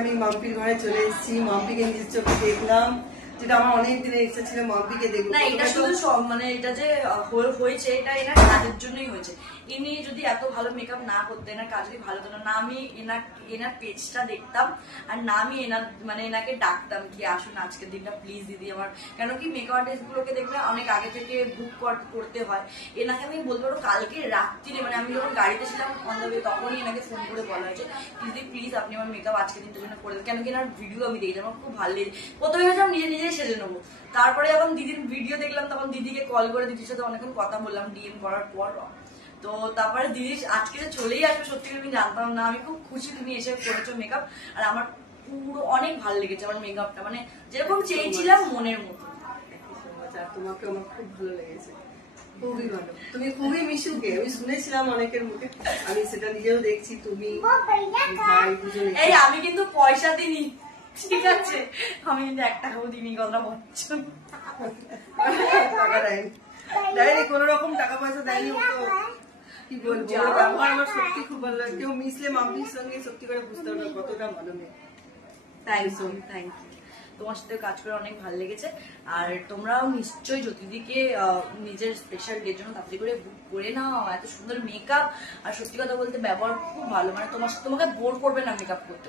আমি মাম্পির ঘরে চলে এসেছি, মাম্পিকে নিজের চোখে দেখলাম, যেটা আমার অনেক দিনের ইচ্ছা ছিল মাম্পিকে দেখবো। না এটা শুধু মানে এটা যে হয়েছে এটা এনার কাজের জন্যই হয়েছে। ইনি যদি এত ভালো মেকআপ না করতেন, এনার কাজ যদি ভালো হতো না, আমি এনার পেজটা দেখতাম আর না আমি এনাকে ডাকতাম কি আসুন আজকের দিনটা প্লিজ দিদি আমার। কেন কি মেকআপ আর্টিস্ট গুলোকে দেখলে অনেক আগে থেকে বুক করতে হয়। এনাকে আমি বলতে পারবো কালকে রাত্রিরে আমি যখন গাড়িতে ছিলাম তখনই এনাকে ফোন করে বলা হয়েছে দিদি প্লিজ আপনি আমার মেকআপ আজকের দিনটার জন্য করে দেন। কেন কি এনার ভিডিও আমি দেখি আমার খুব ভালো লেগেছে। প্রথমে ভেবেছিলাম নিজে সেজে নেবো, তারপরে যখন দিদির ভিডিও দেখলাম তখন দিদিকে কল করে দিদির সাথে অনেকক্ষণ কথা বললাম ডিএম করার পর। তো তারপরে দিদি আজকে যে চলেই আসবে সত্যি আমি জানতাম না। আমি খুব খুশি তুমি এসে করেছো মেকআপ, আর আমার পুরো অনেক ভালো লেগেছে আমার মেকআপটা, যেরকম চেয়েছিলাম মনের মতো। তোমাকে আমার খুব ভালো লেগেছে, খুবই ভালো, তুমি খুবই মিশুকে আমি শুনেছিলাম অনেকের মুখে, আমি সেটা নিজেও দেখছি। তুমি এই আমি কিন্তু পয়সা দিইনি, ঠিক আছে, আমি কিন্তু 1 টাকাও দিইনি, কথা বলছো টাকা দেয়নি, কোন রকম টাকা পয়সা দেয়নি। তো কি বলবো, ব্যবহার আমার সত্যি খুব ভালো লাগে। কেউ মিশলে মাম্পির সঙ্গে সত্যি করে বুঝতে পারবে কতটা ভালো মেয়ে। Thank you. তোমার সাথে কাজ করে অনেক ভালো লেগেছে। আর তোমরাও নিশ্চয়ই জ্যোতিদিকে নিজের স্পেশাল ডের জন্য তাড়াতাড়ি করে বুক করে নাও। এত সুন্দর মেকআপ, আর সত্যি কথা বলতে ব্যবহার খুব ভালো, তোমাকে বোর করবে না মেকআপ করতে।